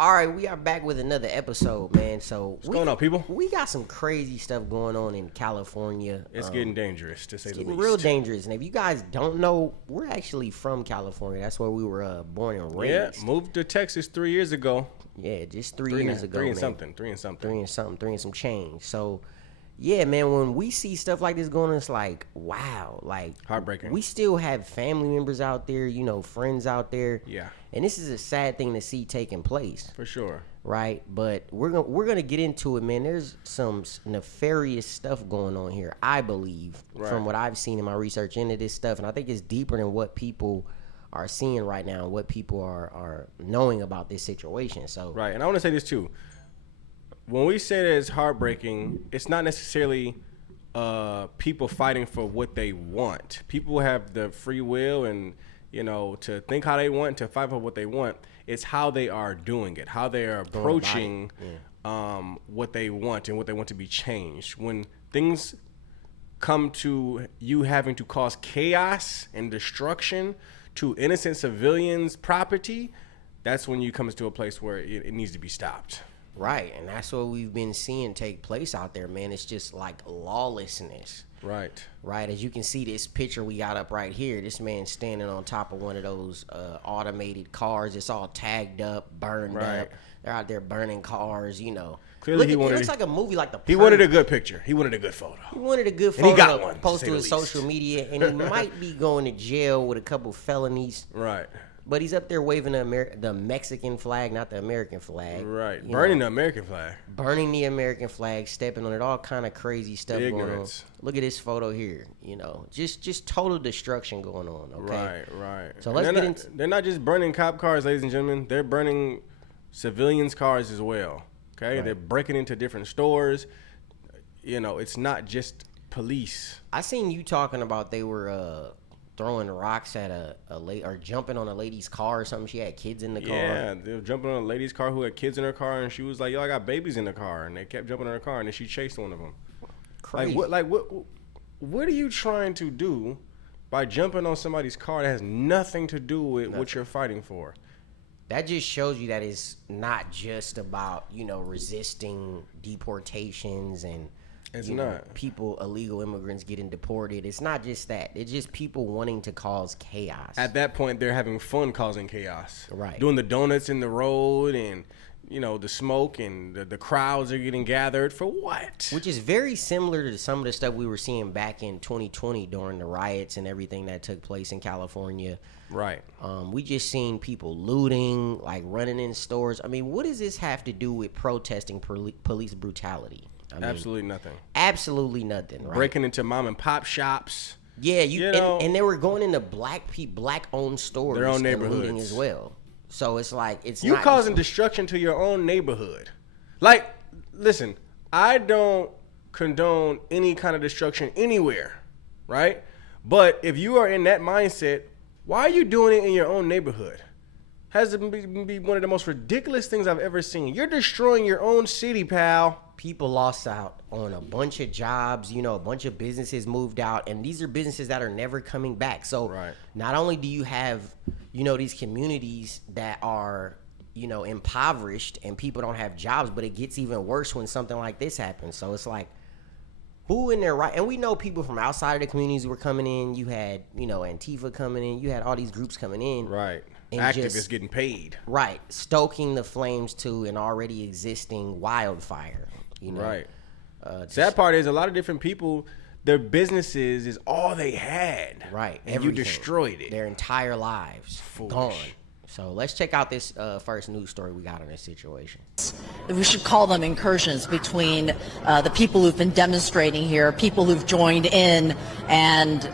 All right, we are back with another episode, man. So What's going on, people? We got some crazy stuff going on in California. It's getting dangerous, to say the least. Real dangerous. And if you guys don't know, we're actually from California. That's where we were born and raised. Yeah, moved to Texas 3 years ago. Yeah, just three years ago, Three and Three and some change. So, yeah, man, when we see stuff like this going on, it's like, wow, like heartbreaking. We still have family members out there, you know, friends out there. Yeah. And this is a sad thing to see taking place. For sure. Right? But we're gonna get into it, man. There's some nefarious stuff going on here, I believe, from what I've seen in my research into this stuff. And I think it's deeper than what people are seeing right now and what people are knowing about this situation. So right. And I want to say this too. When we say that it's heartbreaking, it's not necessarily people fighting for what they want. People have the free will and, you know, to think how they want, to fight for what they want. It's how they are doing it, how they are approaching what they want and what they want to be changed. When things come to you having to cause chaos and destruction to innocent civilians' property, that's when you come to a place where it needs to be stopped. Right, and that's what we've been seeing take place out there, man. It's just like lawlessness. Right. As you can see this picture we got up right here, this man standing on top of one of those automated cars. It's all tagged up, burned up. They're out there burning cars, you know. Clearly it looks like a movie like The He wanted a good picture. He wanted a good photo. He wanted a good photo. And he got one. Post to his social media, and he might be going to jail with a couple felonies. Right. But he's up there waving the Mexican flag, not the American flag. Right. Burning the American flag. Burning the American flag, stepping on it, all kind of crazy stuff going on. Look at this photo here. You know, just total destruction going on. Okay. Right. So let's get into. They're not just burning cop cars, ladies and gentlemen. They're burning civilians' cars as well. Okay. Right. They're breaking into different stores. You know, it's not just police. I seen you talking about they were throwing rocks at a lady or jumping on a lady's car or something. She had kids in the car. Yeah, they were jumping on a lady's car who had kids in her car, and she was like, "Yo, I got babies in the car," and they kept jumping in her car, and then she chased one of them. Crazy. What are you trying to do by jumping on somebody's car that has nothing to do with what you're fighting for? That just shows you that it's not just about, you know, resisting deportations and people, illegal immigrants getting deported. It's not just that. It's just people wanting to cause chaos. At that point, they're having fun causing chaos. Right. Doing the donuts in the road and, you know, the smoke and the crowds are getting gathered for what? Which is very similar to some of the stuff we were seeing back in 2020 during the riots and everything that took place in California. Right. We just seen people looting, like running in stores. I mean, what does this have to do with protesting police brutality? I mean, absolutely nothing. Absolutely nothing. Right? Breaking into mom and pop shops. Yeah, and they were going into black-owned stores, their own and neighborhoods looting as well. So it's like you causing destruction to your own neighborhood. Like, listen, I don't condone any kind of destruction anywhere, right? But if you are in that mindset, why are you doing it in your own neighborhood? Has to be one of the most ridiculous things I've ever seen. You're destroying your own city, pal. People lost out on a bunch of jobs, you know, a bunch of businesses moved out, and these are businesses that are never coming back. So not only do you have, you know, these communities that are, you know, impoverished and people don't have jobs, but it gets even worse when something like this happens. So it's like, who in their right? And we know people from outside of the communities were coming in. You had, you know, Antifa coming in. You had all these groups coming in. Right. Activists getting paid. Right. Stoking the flames to an already existing wildfire. You know? Right. Sad part is a lot of different people, their businesses is all they had. Right. And you destroyed it. Their entire lives. Foolish. Gone. So let's check out this first news story we got on this situation. We should call them incursions between the people who've been demonstrating here, people who've joined in, and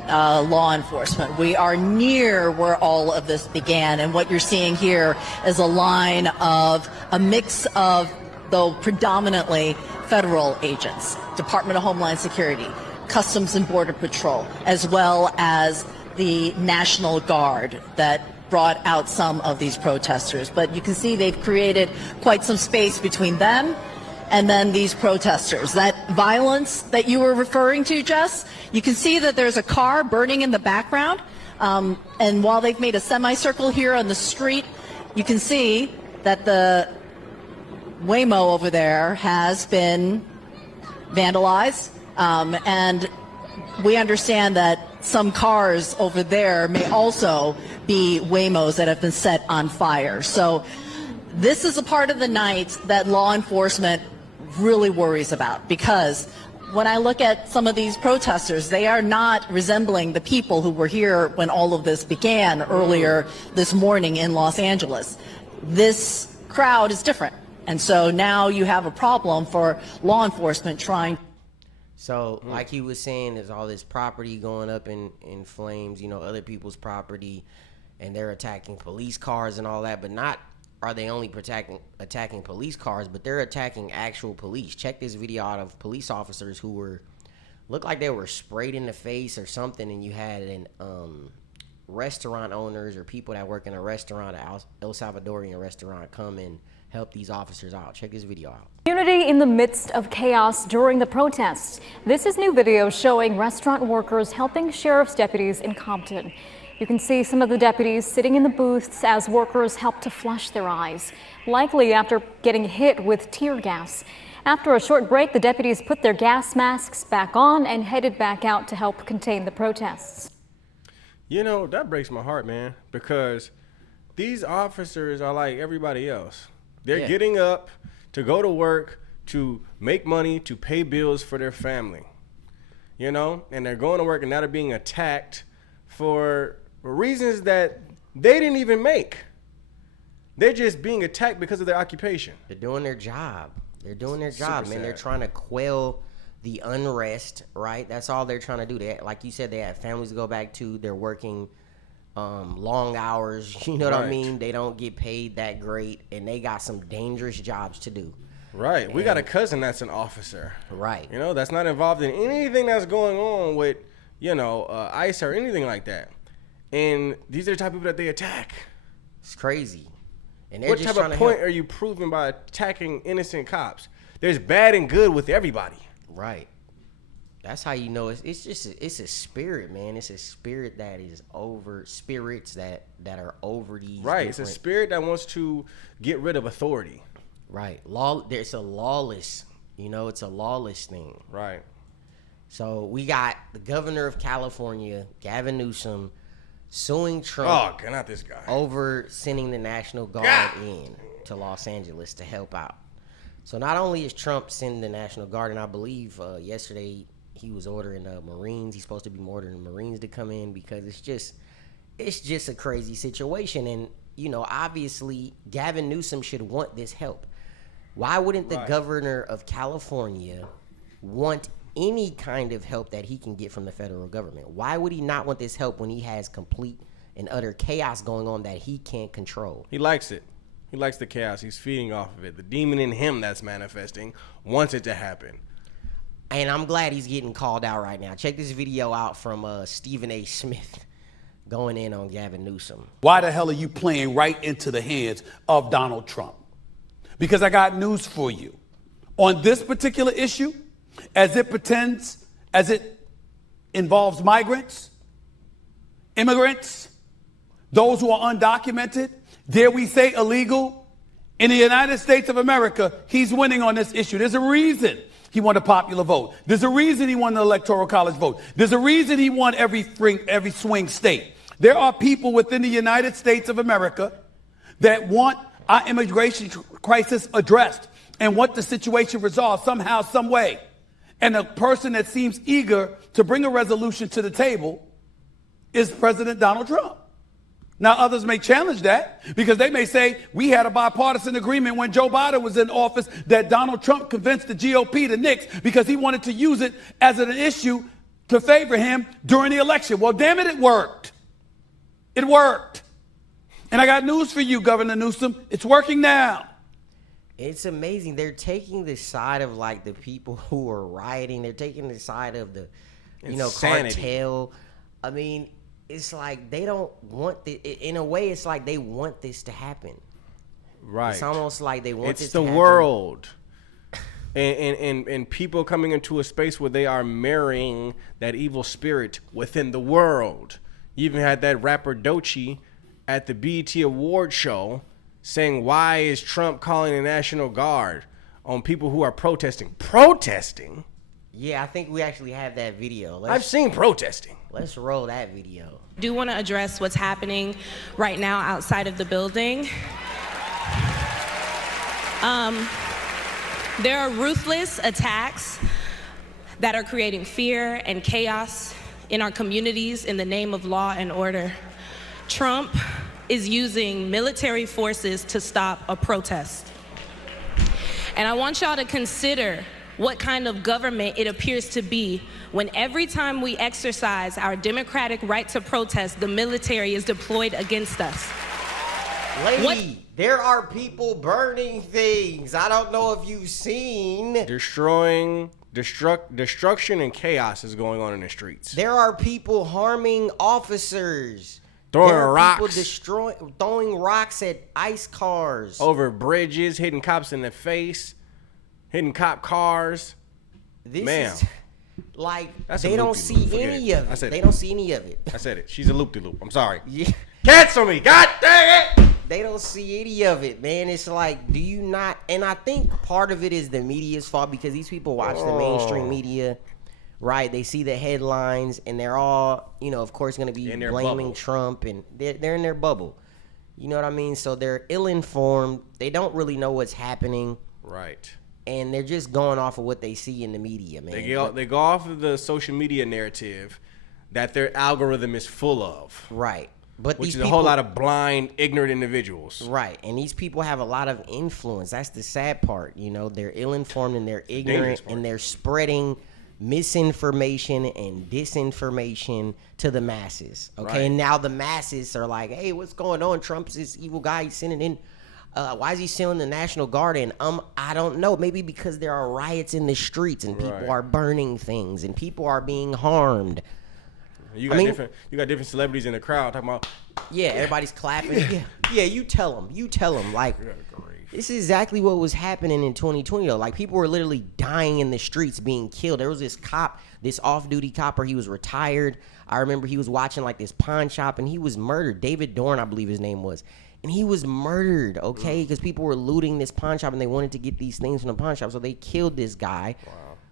law enforcement. We are near where all of this began, and what you're seeing here is a line of a mix of, though predominantly federal agents, Department of Homeland Security, Customs and Border Patrol, as well as the National Guard that brought out some of these protesters. But you can see they've created quite some space between them and then these protesters. That violence that you were referring to, Jess, you can see that there's a car burning in the background. And while they've made a semicircle here on the street, you can see that the Waymo over there has been vandalized, and we understand that some cars over there may also be Waymos that have been set on fire. So this is a part of the night that law enforcement really worries about, because when I look at some of these protesters, they are not resembling the people who were here when all of this began earlier this morning in Los Angeles. This crowd is different. And so now you have a problem for law enforcement trying. So like he was saying, there's all this property going up in flames, you know, other people's property, and they're attacking police cars and all that. But not are they only attacking police cars, but they're attacking actual police. Check this video out of police officers who looked like they were sprayed in the face or something, and you had restaurant owners or people that work in a restaurant, El Salvadorian restaurant, come and help these officers out. Check this video out. Unity in the midst of chaos during the protests. This is new video showing restaurant workers helping sheriff's deputies in Compton. You can see some of the deputies sitting in the booths as workers help to flush their eyes, likely after getting hit with tear gas. After a short break, the deputies put their gas masks back on and headed back out to help contain the protests. You know, that breaks my heart, man, because these officers are like everybody else. They're getting up to go to work, to make money, to pay bills for their family, you know, and they're going to work and now they're being attacked for reasons that they didn't even make. They're just being attacked because of their occupation. They're doing their job. They're doing their job, man. Sad. They're trying to quell the unrest, right? That's all they're trying to do. They, like you said, they have families to go back to. They're working long hours, you know what I mean? They don't get paid that great, and they got some dangerous jobs to do. Right. We got a cousin that's an officer. Right. You know, that's not involved in anything that's going on with, you know, ICE or anything like that. And these are the type of people that they attack. It's crazy. And they're What just type of point help. are you proving by attacking innocent cops? There's bad and good with everybody. Right. That's how you know it's just it's a spirit, man. It's a spirit that is over spirits that are over these. Right. It's a spirit that wants to get rid of authority. Right. It's a lawless, you know, it's a lawless thing. Right. So we got the governor of California, Gavin Newsom, suing Trump. Oh, not this guy. Over sending the National Guard in to Los Angeles to help out. So not only is Trump sending the National Guard, and I believe yesterday he was ordering Marines. He's supposed to be ordering Marines to come in because it's just a crazy situation. And, you know, obviously Gavin Newsom should want this help. Why wouldn't the governor of California want any kind of help that he can get from the federal government? Why would he not want this help when he has complete and utter chaos going on that he can't control? He likes it. He likes the chaos. He's feeding off of it. The demon in him that's manifesting wants it to happen. And I'm glad he's getting called out right now. Check this video out from Stephen A. Smith going in on Gavin Newsom. Why the hell are you playing right into the hands of Donald Trump? Because I got news for you. On this particular issue, as it involves migrants, immigrants, those who are undocumented, dare we say illegal, in the United States of America, he's winning on this issue. There's a reason he won a popular vote. There's a reason he won the Electoral College vote. There's a reason he won every swing state. There are people within the United States of America that want our immigration crisis addressed and want the situation resolved somehow, some way. And a person that seems eager to bring a resolution to the table is President Donald Trump. Now, others may challenge that because they may say we had a bipartisan agreement when Joe Biden was in office that Donald Trump convinced the GOP to nix because he wanted to use it as an issue to favor him during the election. Well, damn it, it worked. It worked. And I got news for you, Governor Newsom. It's working now. It's amazing. They're taking the side of like the people who are rioting. They're taking the side of the, Insanity. cartel. I mean, it's like they don't want the. In a way, it's like they want this to happen. Right. It's almost like they want this It's to the happen. world. And people coming into a space where they are marrying that evil spirit within the world. You even had that rapper Doechii at the BET Award show saying, why is Trump calling the National Guard on people who are protesting? Protesting? Yeah, I think we actually have that video. I've seen protesting. Let's roll that video. I do want to address what's happening right now outside of the building. There are ruthless attacks that are creating fear and chaos in our communities in the name of law and order. Trump is using military forces to stop a protest. And I want y'all to consider what kind of government it appears to be when every time we exercise our democratic right to protest, the military is deployed against us. Lady, there are people burning things. I don't know if you've seen. Destruction and chaos is going on in the streets. There are people harming officers. Throwing there are rocks. People throwing rocks at ICE cars. Over bridges, hitting cops in the face, hitting cop cars. This Ma'am. is like, That's a they don't loop-de-loop. see Forget any it. of I it. said They it. don't see any of it. I said it. She's a loop-de-loop. I'm sorry. Yeah. Cancel me. God dang it. They don't see any of it, man. It's like, do you not? And I think part of it is the media's fault, because these people watch the mainstream media, right? They see the headlines, and they're all, of course, going to be blaming Trump, and they're in their bubble. You know what I mean? So they're ill-informed. They don't really know what's happening. Right. And they're just going off of what they see in the media, man. They go off of the social media narrative that their algorithm is full of. Right. But Which these is people, a whole lot of blind, ignorant individuals. right. And these people have a lot of influence. That's the sad part. They're ill-informed and they're ignorant, and they're spreading misinformation and disinformation to the masses. Okay. Right. And now the masses are like, hey, what's going on? Trump's this evil guy. He's sending in. Why is he sending the National Guard in? I don't know. Maybe because there are riots in the streets and people are burning things and people are being harmed. You got different celebrities in the crowd talking about. Yeah, everybody's clapping. Yeah, you tell them. Like, this is exactly what was happening in 2020, though. Like, people were literally dying in the streets, being killed. There was this cop, this off-duty copper. He was retired. I remember he was watching, like, this pawn shop, and he was murdered. David Dorn, I believe his name was. And he was murdered, okay? Because people were looting this pawn shop, and they wanted to get these things from the pawn shop. So they killed this guy,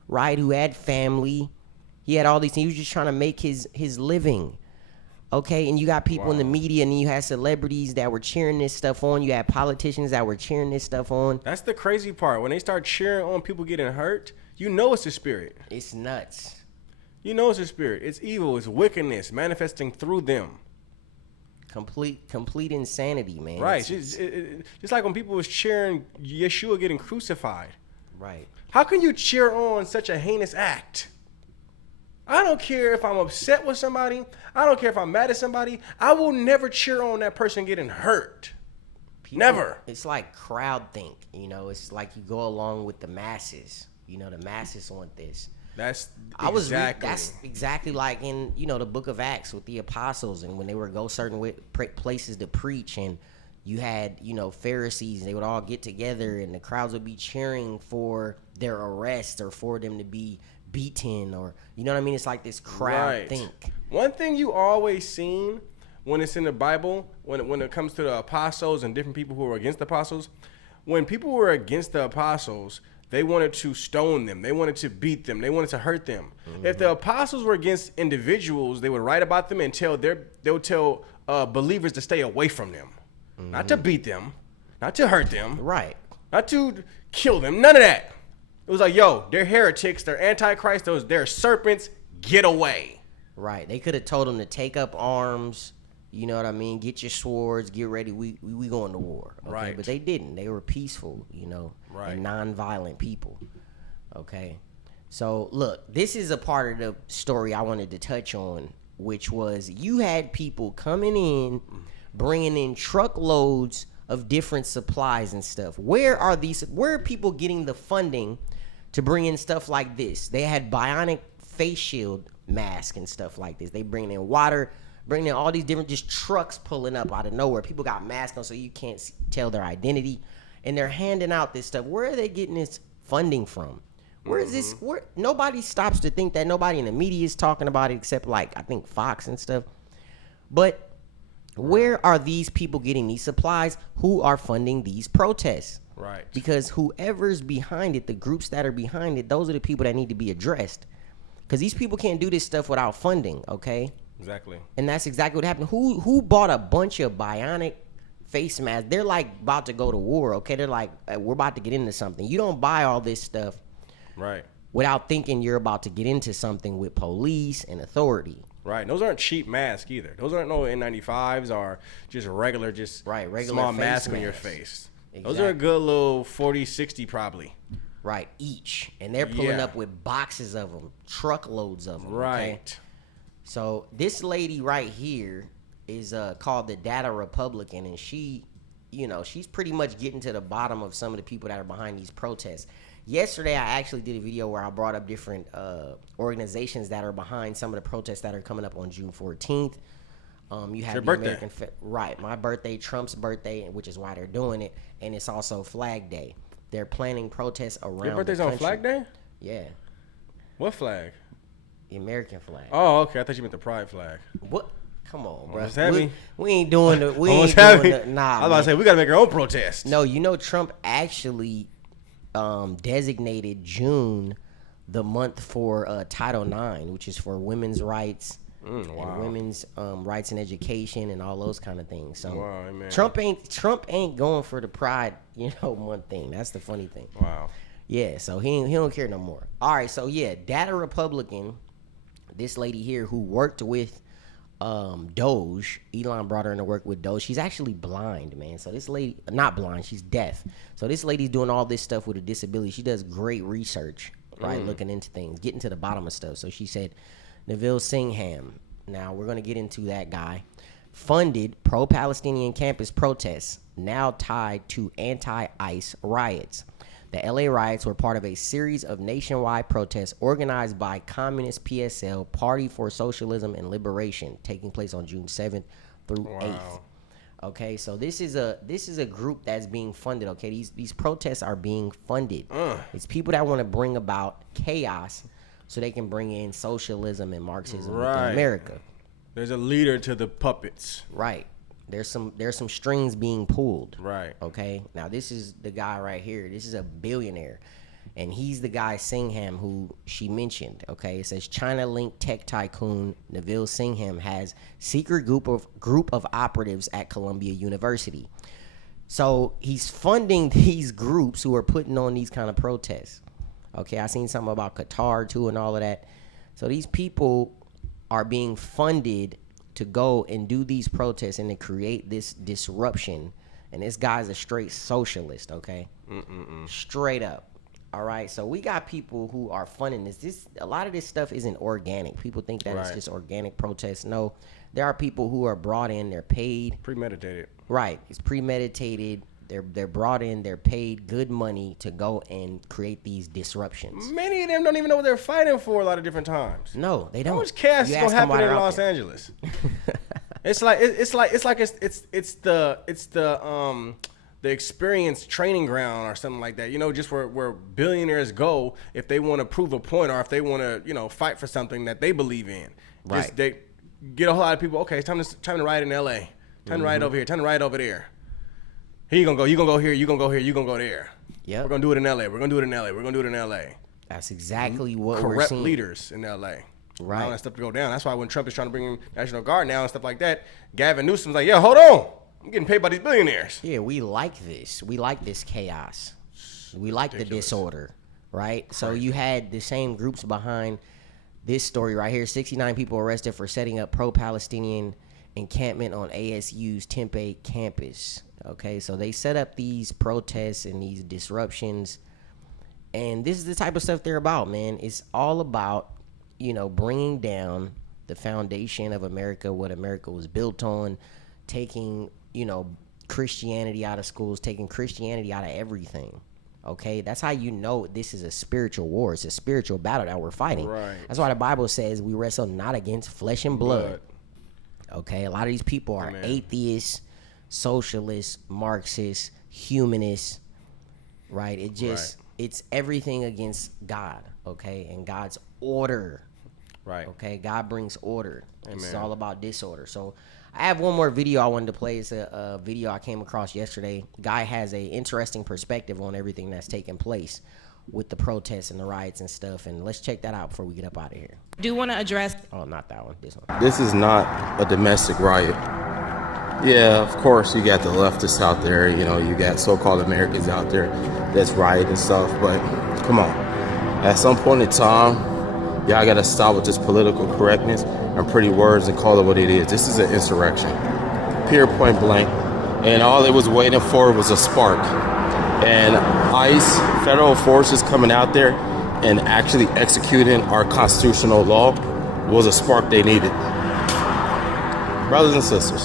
right, who had family. He had all these things. He was just trying to make his living. Okay, and you got people in the media, and then you had celebrities that were cheering this stuff on. You had politicians that were cheering this stuff on. That's the crazy part. When they start cheering on people getting hurt, you know it's a spirit. It's nuts. You know it's a spirit. It's evil. It's wickedness manifesting through them. Complete insanity, man. Right. Just like when people was cheering Yeshua getting crucified. Right. How can you cheer on such a heinous act? I don't care if I'm upset with somebody. I don't care if I'm mad at somebody. I will never cheer on that person getting hurt. Never. It's like crowd think. It's like you go along with the masses. The masses want this. That's exactly like in the book of Acts with the apostles, and when they would go certain places to preach, and you had Pharisees, and they would all get together, and the crowds would be cheering for their arrest or for them to be beaten, or you know what I mean? It's like this crowd think. One thing you always seen when it's in the Bible, when it comes to the apostles and different people who are against the apostles, when people were against the apostles, they wanted to stone them. They wanted to beat them. They wanted to hurt them. Mm-hmm. If the apostles were against individuals, they would write about them and they would tell believers to stay away from them. Mm-hmm. Not to beat them, not to hurt them. Right. Not to kill them. None of that. It was like, yo, they're heretics. They're antichrist. They're serpents. Get away. Right. They could have told them to take up arms. You know what I mean? Get your swords. Get ready. We going to war. Okay? Right. But they didn't. They were peaceful, right, and nonviolent people. Okay. So, look, this is a part of the story I wanted to touch on, which was you had people coming in, bringing in truckloads of different supplies and stuff. Where are people getting the funding to bring in stuff like this? They had bionic face shield masks and stuff like this. They bring in water, bring in all these different just trucks pulling up out of nowhere. People got masks on so you can't tell their identity, and they're handing out this stuff. Where are they getting this funding from? Where is this? Where nobody stops to think that. Nobody in the media is talking about it except, like, I think Fox and stuff. But Where are these people getting these supplies? Who are funding these protests? Right. Because whoever's behind it, the groups that are behind it, those are the people that need to be addressed. Because these people can't do this stuff without funding, okay? Exactly. And that's exactly what happened. Who bought a bunch of bionic face masks? They're like about to go to war, okay? They're like, we're about to get into something. You don't buy all this stuff Right. without thinking you're about to get into something with police and authority. Right. Those aren't cheap masks either. Those aren't no N95s or just regular small mask on your face. Exactly. Those are a good little 40, 60 probably. Right, each. And they're pulling up with boxes of them, truckloads of them. Right. Okay? So this lady right here is called the Data Republican, and she, she's pretty much getting to the bottom of some of the people that are behind these protests. Yesterday, I actually did a video where I brought up different organizations that are behind some of the protests that are coming up on June 14th. You have your the birthday. Right, my birthday, Trump's birthday, which is why they're doing it, and it's also Flag Day. They're planning protests around. Your birthday's the on Flag Day? Yeah, What flag? the American flag. Oh, okay. I thought you meant the pride flag. What? Come on, bro. Almost had me. We ain't doing the. We Almost ain't had doing me. the. Nah, I was about to say, we got to make our own protest. No, Trump actually designated June the month for Title IX, which is for women's rights and women's rights and education and all those kind of things. So Wow, Trump ain't going for the pride, month thing. That's the funny thing. Wow. Yeah, so he don't care no more. All right, so yeah, Data Republican, this lady here who worked with Doge, Elon brought her in to work with Doge. She's actually blind, man. So this lady, not blind, she's deaf. So this lady's doing all this stuff with a disability. She does great research, right? Looking into things, getting to the bottom of stuff. So she said, Neville Singham, now we're going to get into that guy, funded pro-Palestinian campus protests now tied to anti-ICE riots. The LA riots were part of a series of nationwide protests organized by Communist PSL, Party for Socialism and Liberation, taking place on June 7th through 8th. Okay, so this is a group that's being funded. Okay, these protests are being funded. It's people that want to bring about chaos so they can bring in socialism and Marxism within America. There's a leader to the puppets. Right. There's some strings being pulled. Right. Okay. Now this is the guy right here. This is a billionaire, and he's the guy Singham who she mentioned. Okay. It says China-linked tech tycoon Neville Singham has secret group of operatives at Columbia University. So he's funding these groups who are putting on these kind of protests. Okay. I seen something about Qatar too and all of that. So these people are being funded to go and do these protests and to create this disruption. And this guy's a straight socialist, okay? Straight up. All right, so we got people who are funding this. A lot of this stuff isn't organic. People think that it's just organic protests. No, there are people who are brought in, they're paid. Premeditated. Right, it's premeditated. They're brought in, they're paid good money to go and create these disruptions. Many of them don't even know what they're fighting for a lot of different times. No, they don't. How much chaos is gonna happen in Los Angeles? It's the experience training ground or something like that. Just where billionaires go if they want to prove a point or if they want to fight for something that they believe in. Right. Just, they get a whole lot of people. Okay, it's time to riot in L.A. Time to riot over here. Time to riot over there. Here you gonna go. You gonna go here. You gonna go here. You gonna go there. Yeah. We're gonna do it in L.A. We're gonna do it in L.A. We're gonna do it in L.A. That's exactly what Corrupt we're seeing. leaders in L.A. Right. Allowing that stuff to go down. That's why when Trump is trying to bring in National Guard now and stuff like that, Gavin Newsom's like, yeah, hold on. I'm getting paid by these billionaires. Yeah, we like this. We like this chaos. We like the disorder, right? So you had the same groups behind this story right here. 69 people arrested for setting up pro-Palestinian encampment on ASU's Tempe campus. Okay, so they set up these protests and these disruptions. And this is the type of stuff they're about, man. It's all about, bringing down the foundation of America, what America was built on, taking, Christianity out of schools, taking Christianity out of everything. Okay, that's how this is a spiritual war. It's a spiritual battle that we're fighting. Right. That's why the Bible says we wrestle not against flesh and blood. Okay, a lot of these people are atheists, socialists, Marxists, humanists, right? It's everything against God, okay, and God's order. Right. Okay, God brings order. It's all about disorder. So I have one more video I wanted to play. It's a video I came across yesterday. Guy has a interesting perspective on everything that's taking place with the protests and the riots and stuff. And let's check that out before we get up out of here. Do want to address. Oh, not that one. This one. This is not a domestic riot. Yeah, of course, you got the leftists out there. You know, you got so-called Americans out there that's rioting and stuff. But come on. At some point in time, y'all got to stop with this political correctness and pretty words and call it what it is. This is an insurrection. Pure point blank. And all it was waiting for was a spark. And ICE, federal forces coming out there and actually executing our constitutional law was a spark they needed. Brothers and sisters,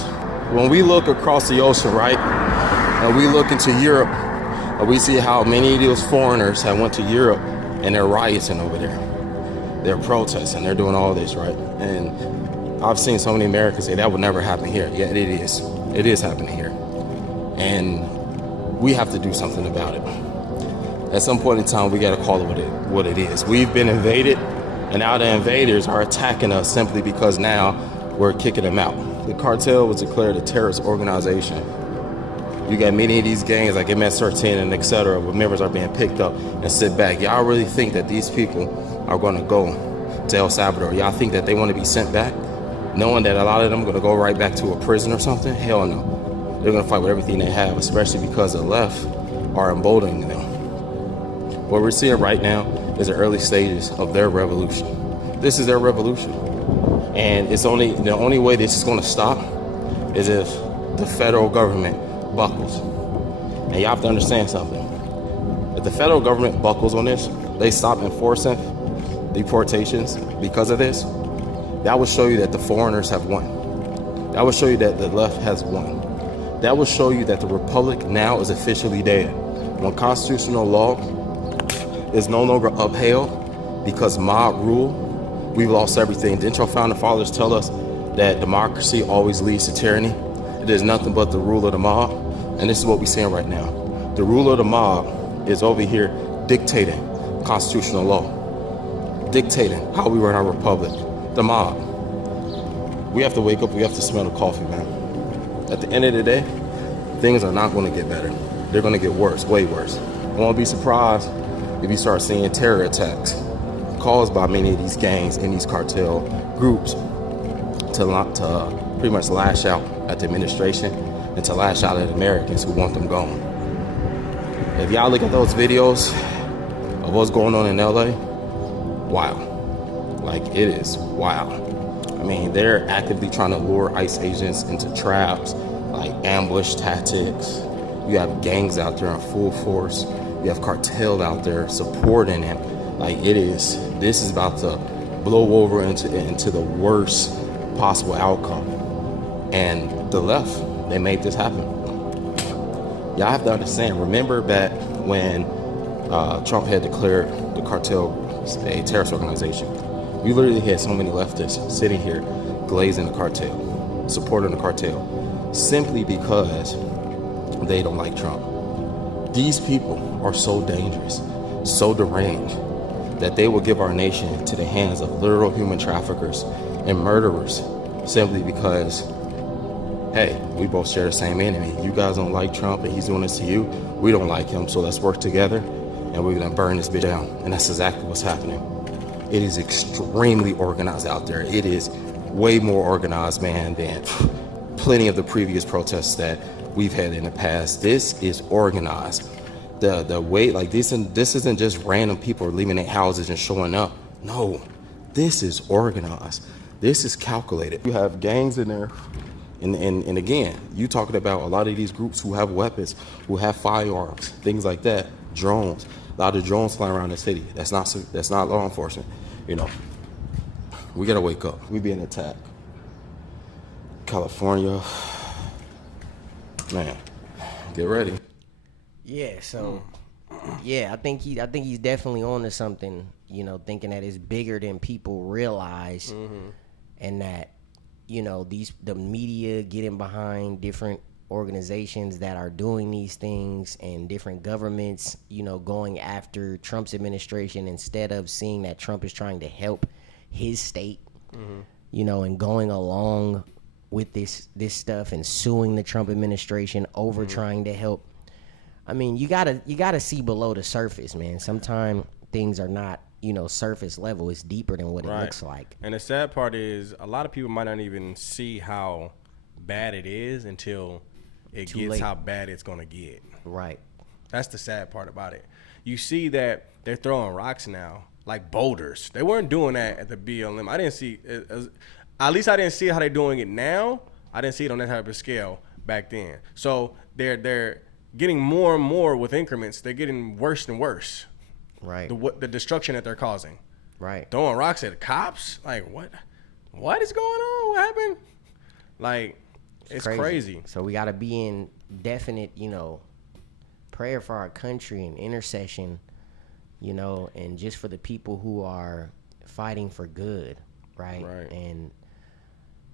when we look across the ocean, right, and we look into Europe, and we see how many of those foreigners have went to Europe and they're rioting over there. They're protesting, they're doing all this, right? And I've seen so many Americans say that would never happen here. Yet it is. It is happening here. And we have to do something about it. At some point in time, we got to call it what it is. We've been invaded, and now the invaders are attacking us simply because now we're kicking them out. The cartel was declared a terrorist organization. You got many of these gangs like MS-13 and et cetera, where members are being picked up and sit back. Y'all really think that these people are going to go to El Salvador? Y'all think that they want to be sent back, knowing that a lot of them are going to go right back to a prison or something? Hell no. They're going to fight with everything they have, especially because the left are emboldening them. What we're seeing right now is the early stages of their revolution. This is their revolution. And the only way this is going to stop is if the federal government buckles. And you have to understand something. If the federal government buckles on this, they stop enforcing deportations because of this, that will show you that the foreigners have won. That will show you that the left has won. That will show you that the republic now is officially dead. When constitutional law is no longer upheld because mob rule, we've lost everything. Didn't your founding fathers tell us that democracy always leads to tyranny? It is nothing but the rule of the mob. And this is what we're seeing right now. The rule of the mob is over here dictating constitutional law, dictating how we run our republic. The mob. We have to wake up, we have to smell the coffee, man. At the end of the day, things are not going to get better. They're going to get worse, way worse. I won't be surprised if you start seeing terror attacks caused by many of these gangs and these cartel groups to pretty much lash out at the administration and to lash out at Americans who want them gone. If y'all look at those videos of what's going on in LA, wow. Like, it is wow. I mean, they're actively trying to lure ICE agents into traps, like ambush tactics. You have gangs out there in full force. You have cartel out there supporting them. Like, this is about to blow over into the worst possible outcome. And the left, they made this happen. Y'all have to understand, remember back when Trump had declared the cartel a terrorist organization. We literally had so many leftists sitting here glazing the cartel, supporting the cartel, simply because they don't like Trump. These people are so dangerous, so deranged, that they will give our nation to the hands of literal human traffickers and murderers simply because, hey, we both share the same enemy. You guys don't like Trump and he's doing this to you. We don't like him, so let's work together and we're gonna burn this bitch down. And that's exactly what's happening. It is extremely organized out there. It is way more organized, man, than plenty of the previous protests that we've had in the past. This is organized. The way, like, this isn't just random people leaving their houses and showing up. No, this is organized. This is calculated. You have gangs in there. And again, you talking about a lot of these groups who have weapons, who have firearms, things like that, drones. A lot of drones flying around the city. That's not law enforcement. You know, we gotta wake up. We being attacked. California, man, get ready. Yeah. So, yeah, I think he's definitely on to something. You know, thinking that it's bigger than people realize, and that, you know, the media getting behind different organizations that are doing these things, and different governments, you know, going after Trump's administration instead of seeing that Trump is trying to help his state, you know, and going along with this stuff and suing the Trump administration over trying to help. I mean, you gotta see below the surface, man. Sometimes things are not, surface level. It's deeper than what it looks like. And the sad part is a lot of people might not even see how bad it is until it Too gets late. how bad it's gonna get. Right. That's the sad part about it. You see that they're throwing rocks now, like boulders. They weren't doing that at the BLM. I didn't see, at least I didn't see how they're doing it now. I didn't see it on that type of scale back then. So they're getting more and more with increments. They're getting worse and worse. Right. The destruction that they're causing. Right. Throwing rocks at cops? Like, what is going on? What happened? Like, it's crazy. So we got to be in definite, prayer for our country and intercession, and just for the people who are fighting for good, right? And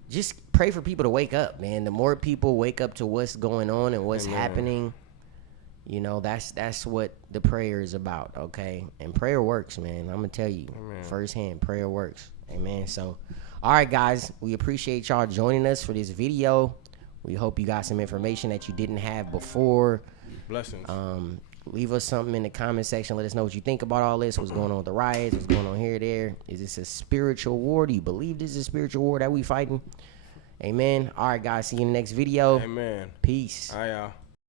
just pray for people to wake up, man. The more people wake up to what's going on and what's happening, that's what the prayer is about, okay? And prayer works, man. I'm going to tell you firsthand, prayer works. Amen. So, all right, guys, we appreciate y'all joining us for this video. We hope you got some information that you didn't have before. Blessings. Leave us something in the comment section. Let us know what you think about all this. What's going on with the riots? What's going on here, there? Is this a spiritual war? Do you believe this is a spiritual war that we fighting? Amen. All right, guys. See you in the next video. Amen. Peace. All right, y'all.